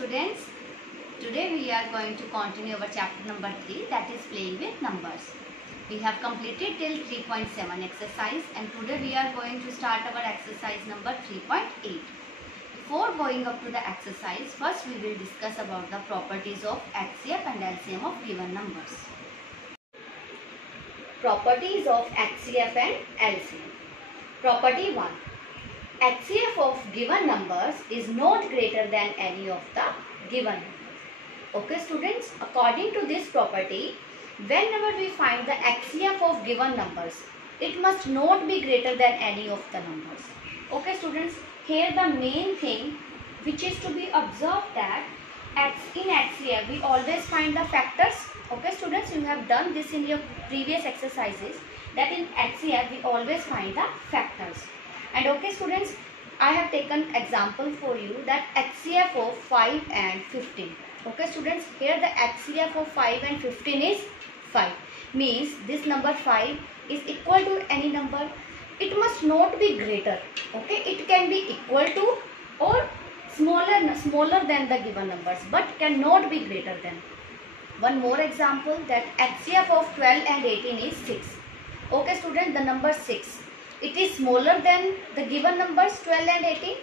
students, today we are going to continue our chapter number 3, that is playing with numbers. We have completed till 3.7 exercise and today we are going to start our exercise number 3.8. Before going up to the exercise, first we will discuss about the properties of HCF and LCM of given numbers. Properties of HCF and LCM. Property 1. HCF of given numbers is not greater than any of the given numbers. Okay students, according to this property, whenever we find the HCF of given numbers, it must not be greater than any of the numbers. Okay students, here the main thing which is to be observed that in HCF we always find the factors. Okay students, you have done this in your previous exercises, that in HCF we always find the factors. And okay students, I have taken example for you that HCF of 5 and 15. Okay students, here the HCF of 5 and 15 is 5. Means this number 5 is equal to any number. It must not be greater. Okay, it can be equal to or smaller than the given numbers, but cannot be greater than. One more example, that HCF of 12 and 18 is 6. Okay student, the number 6. It is smaller than the given numbers 12 and 18.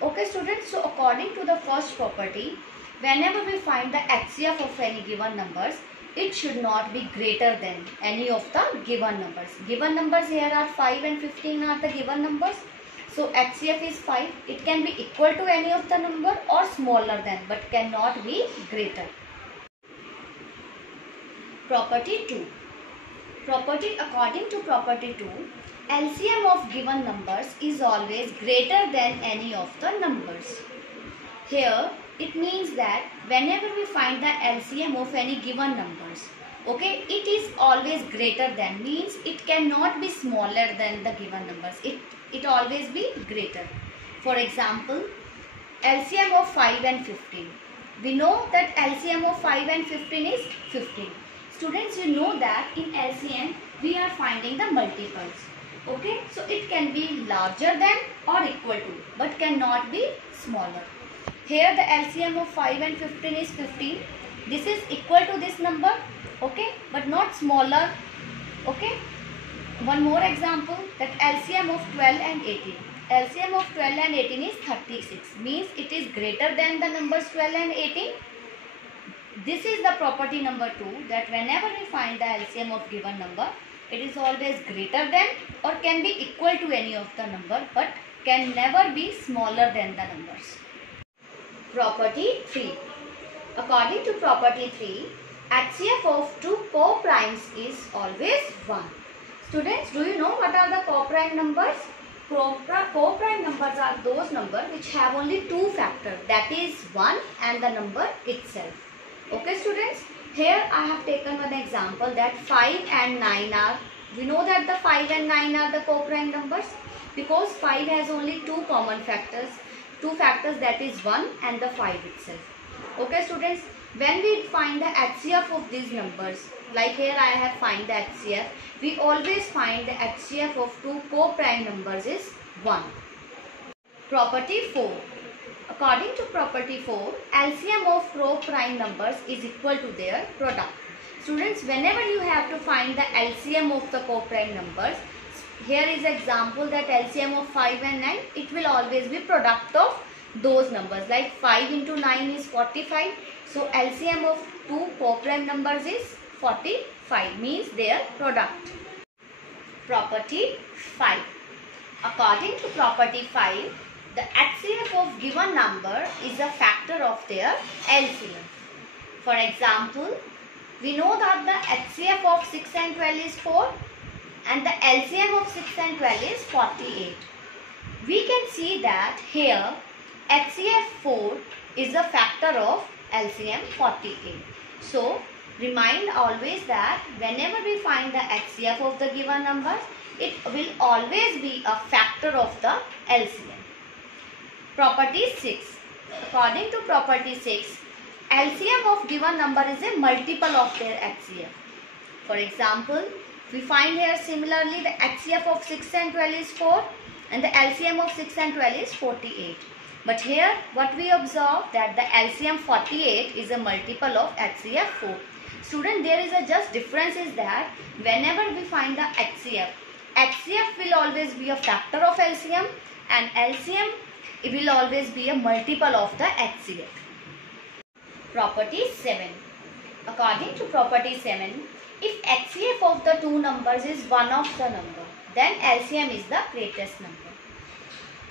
Okay students, so according to the first property, whenever we find the HCF of any given numbers, it should not be greater than any of the given numbers. Given numbers here are 5 and 15 are the given numbers. So HCF is 5. It can be equal to any of the number or smaller than, but cannot be greater. Property 2. According to property 2, LCM of given numbers is always greater than any of the numbers. Here it means that whenever we find the LCM of any given numbers, okay, it is always greater than, means it cannot be smaller than the given numbers. It always be greater. For example, LCM of 5 and 15. We know that LCM of 5 and 15 is 15. Students, you know that in LCM we are finding the multiples. Okay, so it can be larger than or equal to, but cannot be smaller. Here the LCM of 5 and 15 is 15. This is equal to this number, okay, but not smaller. Okay, one more example, that LCM of 12 and 18. LCM of 12 and 18 is 36, means it is greater than the numbers 12 and 18. This is the property number 2, that whenever we find the LCM of given number, it is always greater than or can be equal to any of the number, but can never be smaller than the numbers. Property 3. According to property 3, HCF of two co-primes is always 1. Students, do you know what are the co-prime numbers? Co-prime numbers are those numbers which have only two factors, that is 1 and the number itself. Okay students, here I have taken one example that 5 and 9 are, we know that the 5 and 9 are the co-prime numbers because 5 has only two common factors, that is 1 and the 5 itself. Okay students, when we find the HCF of these numbers, like here I have find the HCF, we always find the HCF of two co-prime numbers is 1. Property 4. According to property 4, LCM of co-prime numbers is equal to their product. Students, whenever you have to find the LCM of the co-prime numbers, here is example that LCM of 5 and 9, it will always be product of those numbers, like 5 into 9 is 45. So LCM of two co-prime numbers is 45, means their product. Property 5. According to property 5, the HCF of given number is a factor of their LCM. For example, we know that the HCF of 6 and 12 is 4 and the LCM of 6 and 12 is 48. We can see that here HCF 4 is a factor of LCM 48. So remind always that whenever we find the HCF of the given numbers, it will always be a factor of the LCM. Property 6. According to property 6, LCM of given number is a multiple of their HCF. For example, we find here similarly the HCF of 6 and 12 is 4 and the LCM of 6 and 12 is 48. But here what we observe that the LCM 48 is a multiple of HCF 4. Student, there is a just difference is that whenever we find the HCF will always be a factor of LCM and LCM will always be a multiple of the HCF. Property 7. According to property 7, if HCF of the two numbers is one of the number, then LCM is the greatest number.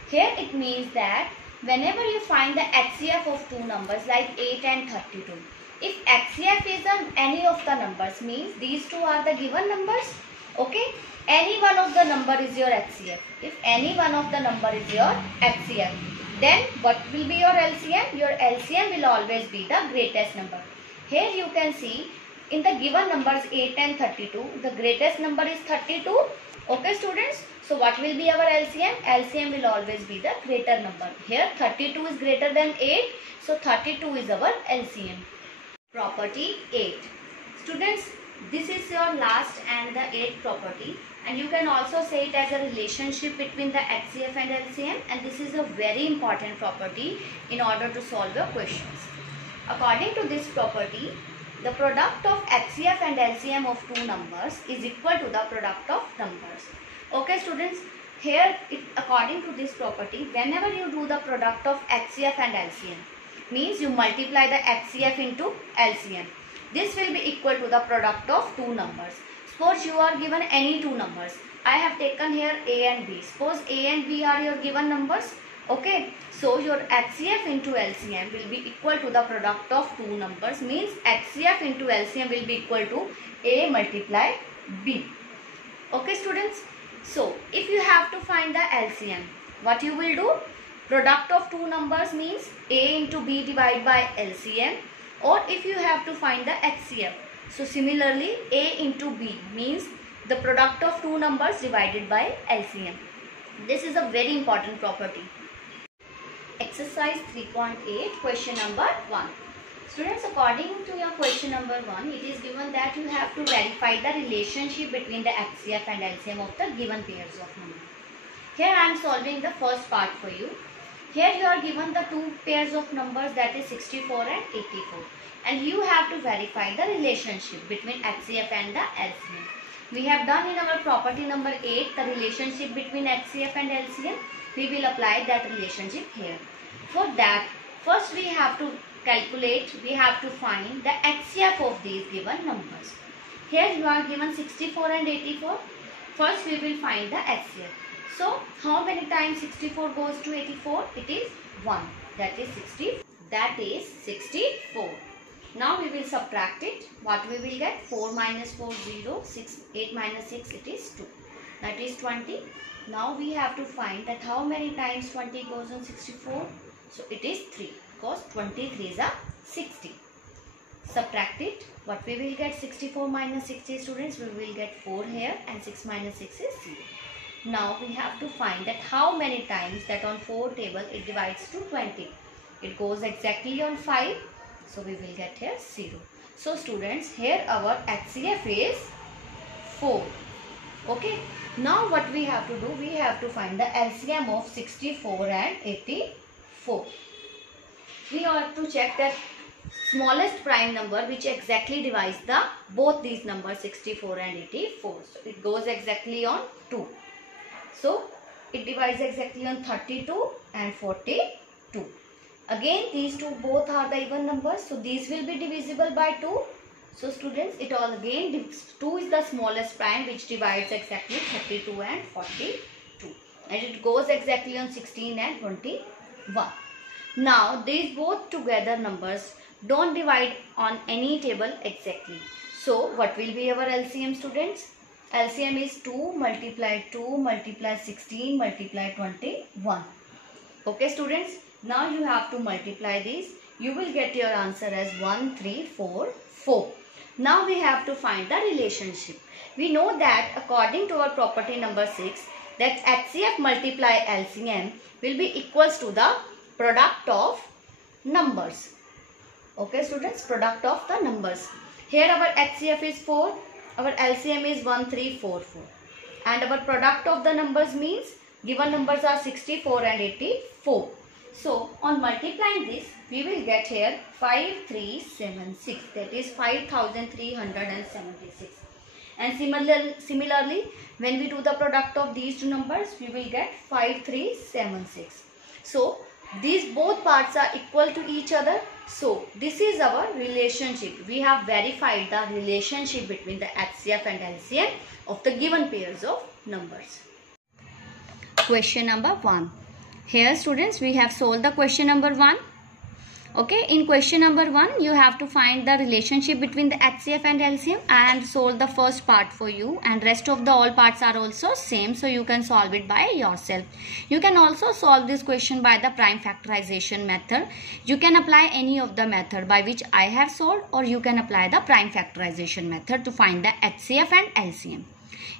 Here it means that whenever you find the HCF of two numbers like 8 and 32, if HCF is any of the numbers, means these two are the given numbers, okay? Any one of the number is your HCF. If any one of the number is your HCF, then what will be your LCM? Your LCM will always be the greatest number. Here you can see in the given numbers 8 and 32, the greatest number is 32. Okay students, so what will be our LCM? LCM will always be the greater number. Here 32 is greater than 8, so 32 is our LCM. Property 8. Students, this is your last and the 8th property, and you can also say it as a relationship between the HCF and LCM, and this is a very important property in order to solve your questions. According to this property, the product of HCF and LCM of two numbers is equal to the product of numbers. Okay students, here according to this property, whenever you do the product of HCF and LCM, means you multiply the HCF into LCM. This will be equal to the product of two numbers. Suppose you are given any two numbers. I have taken here A and B. Suppose A and B are your given numbers. Okay, so your HCF into LCM will be equal to the product of two numbers, means HCF into LCM will be equal to A multiply B. Okay students, so if you have to find the LCM, what you will do? Product of two numbers means A into B divided by LCM, or if you have to find the HCF, so similarly A into B means the product of two numbers divided by LCM. This is a very important property. Exercise 3.8, question number 1. Students, according to your question number 1, it is given that you have to verify the relationship between the HCF and LCM of the given pairs of numbers. Here I am solving the first part for you. Here you are given the two pairs of numbers, that is 64 and 84, and you have to verify the relationship between HCF and the LCM. We have done in our property number 8 the relationship between HCF and LCM. We will apply that relationship here. For that, first we have to calculate, we have to find the HCF of these given numbers. Here you are given 64 and 84. First we will find the HCF. So how many times 64 goes to 84? It is 1. That is 64. Now we will subtract it. What we will get? 4 minus 4, 0. 6, 8 minus 6, it is 2. That is 20. Now we have to find that how many times 20 goes on 64. So it is 3, because 23 is a 60. Subtract it. What we will get? 64 minus 60 students. We will get 4 here, and 6 minus 6 is 0. Now we have to find that how many times that on 4 table it divides to 20. It goes exactly on 5. So we will get here 0. So students, here our HCF is 4. Okay. Now what we have to do? We have to find the LCM of 64 and 84. We have to check that smallest prime number which exactly divides the both these numbers 64 and 84. So it goes exactly on 2. So it divides exactly on 32 and 42. Again these two both are the even numbers, so these will be divisible by 2. So students, it all again 2 is the smallest prime which divides exactly 32 and 42, and it goes exactly on 16 and 21. Now these both together numbers don't divide on any table exactly. So what will be our LCM students? LCM is 2 multiply 16 multiply 21. Okay students, now you have to multiply these. You will get your answer as 1344. Now we have to find the relationship. We know that according to our property number 6, that HCF multiply LCM will be equals to the product of numbers. Okay students, product of the numbers. Here our HCF is 4, our LCM is 1344, and our product of the numbers means given numbers are 64 and 84. So on multiplying this, we will get here 5376, that is 5376. And similarly, when we do the product of these two numbers, we will get 5376. So these both parts are equal to each other. So this is our relationship. We have verified the relationship between the HCF and LCM of the given pairs of numbers. Question number 1. Here students, we have solved the question number 1. Okay, in question number 1, you have to find the relationship between the HCF and LCM and solve the first part for you, and rest of the all parts are also same, so you can solve it by yourself. You can also solve this question by the prime factorization method. You can apply any of the method by which I have solved, or you can apply the prime factorization method to find the HCF and LCM.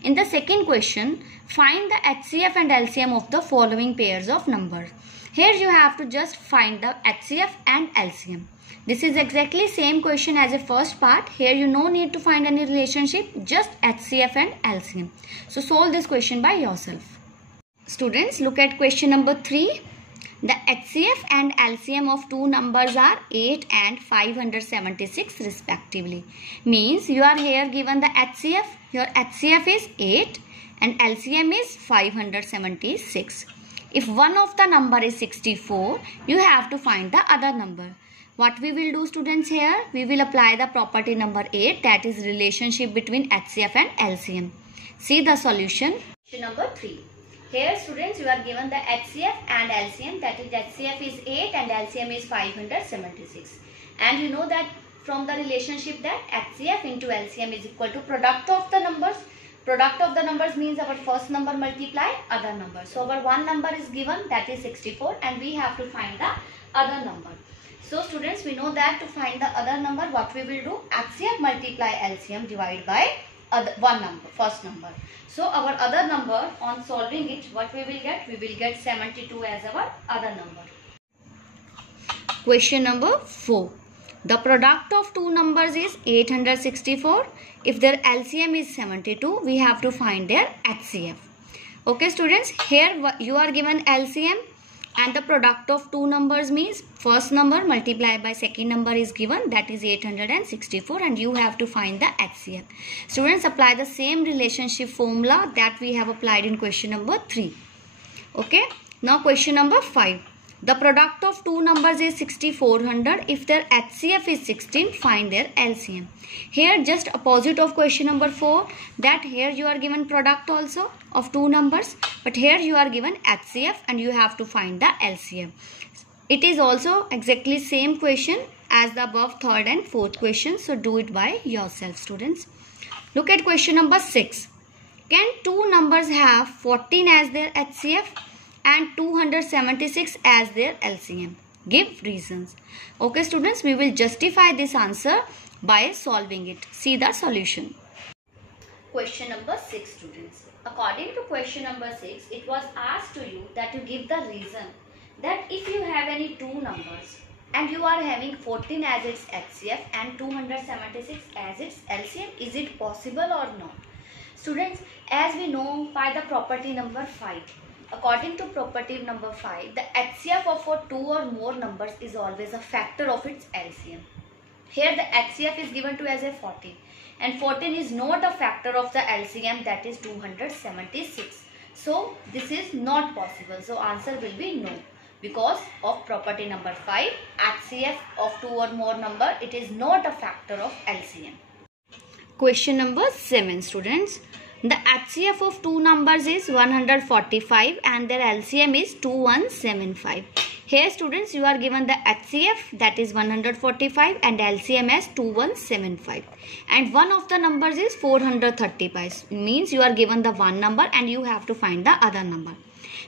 In the second question, find the HCF and LCM of the following pairs of numbers. Here you have to just find the HCF and LCM. This is exactly same question as a first part. Here you no need to find any relationship, just HCF and LCM. So solve this question by yourself. Students, look at question number 3. The HCF and LCM of two numbers are 8 and 576 respectively. Means you are here given the HCF. Your HCF is 8 and LCM is 576. If one of the number is 64, you have to find the other number. What we will do students here? We will apply the property number 8, that is relationship between HCF and LCM. See the solution. Question number 3. Here students, you are given the HCF and LCM, that is HCF is 8 and LCM is 576. And you know that from the relationship that HCF into LCM is equal to product of the numbers. Product of the numbers means our first number multiply other number. So our one number is given, that is 64, and we have to find the other number. So students, we know that to find the other number, what we will do? HCF multiply LCM divide by one number, first number. So our other number, on solving it, what we will get? We will get 72 as our other number. Question number 4. The product of two numbers is 864. If their LCM is 72, we have to find their HCF. Okay students, here you are given LCM and the product of two numbers means first number multiplied by second number is given, that is 864, and you have to find the HCF. Students, apply the same relationship formula that we have applied in question number 3. Okay, now question number 5. The product of two numbers is 6400. If their HCF is 16, find their LCM. Here just opposite of question number 4, that here you are given product also of two numbers, but here you are given HCF and you have to find the LCM. It is also exactly same question as the above third and fourth question, so do it by yourself students. Look at question number 6. Can two numbers have 14 as their HCF and 276 as their LCM? Give reasons. Okay students, we will justify this answer by solving it. See the solution. Question number 6 students. According to question number 6, it was asked to you that you give the reason that if you have any two numbers and you are having 14 as its HCF and 276 as its LCM, is it possible or not? Students, as we know by the property number 5, according to property number 5, the HCF of two or more numbers is always a factor of its LCM. Here the HCF is given to as a 14 and 14 is not a factor of the LCM, that is 276. So this is not possible. So answer will be no, because of property number 5, HCF of two or more number, it is not a factor of LCM. Question number 7 students. The HCF of two numbers is 145 and their LCM is 2175. Here students, you are given the HCF, that is 145, and LCM as 2175, and one of the numbers is 435. Means you are given the one number and you have to find the other number.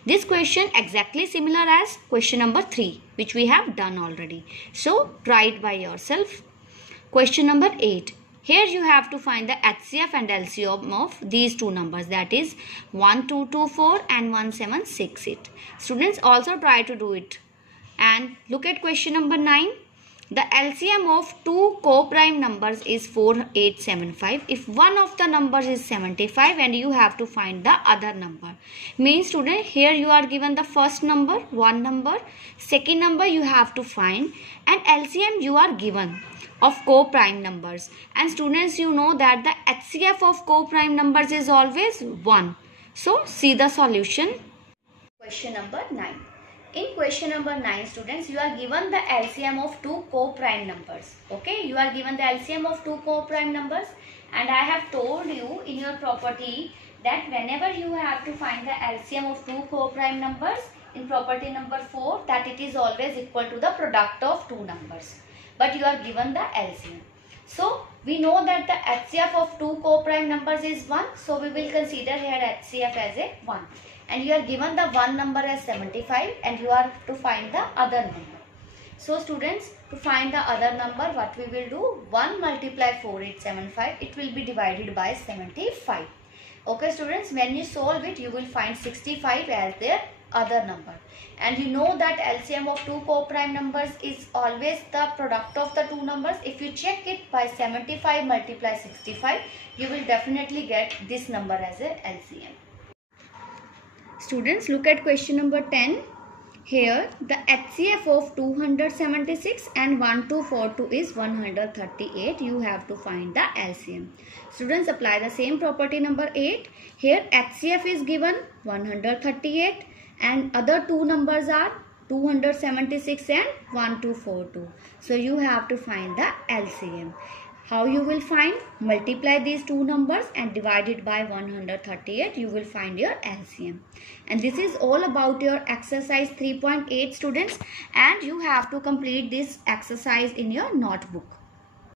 This question exactly similar as question number 3, which we have done already. So try it by yourself. Question number 8. Here you have to find the HCF and LCM of these two numbers, that is 1224 and 1768. Students, also try to do it. And look at question number 9. The LCM of two co-prime numbers is 4875. If one of the numbers is 75 and you have to find the other number. Means student, here you are given the first number, one number, second number you have to find, and LCM you are given of co-prime numbers. And students, you know that the HCF of co-prime numbers is always 1. So see the solution. Question number 9. In question number 9, students, you are given the LCM of two co-prime numbers. Okay, you are given the LCM of two co-prime numbers, and I have told you in your property that whenever you have to find the LCM of two co-prime numbers in property number 4, that it is always equal to the product of two numbers. But you are given the LCM. So we know that the HCF of two co-prime numbers is 1. So we will consider here HCF as a 1. And you are given the one number as 75 and you are to find the other number. So students, to find the other number, what we will do? 1 multiply 4875, it will be divided by 75. Okay students, when you solve it, you will find 65 as their other number. And you know that LCM of two co-prime numbers is always the product of the two numbers. If you check it by 75 multiply 65, you will definitely get this number as a LCM. Students, look at question number 10. Here the HCF of 276 and 1242 is 138. You have to find the LCM. Students, apply the same property number 8. Here HCF is given 138 and other two numbers are 276 and 1242. So you have to find the LCM. How you will find? Multiply these two numbers and divide it by 138. You will find your LCM. And this is all about your exercise 3.8 students. And you have to complete this exercise in your notebook.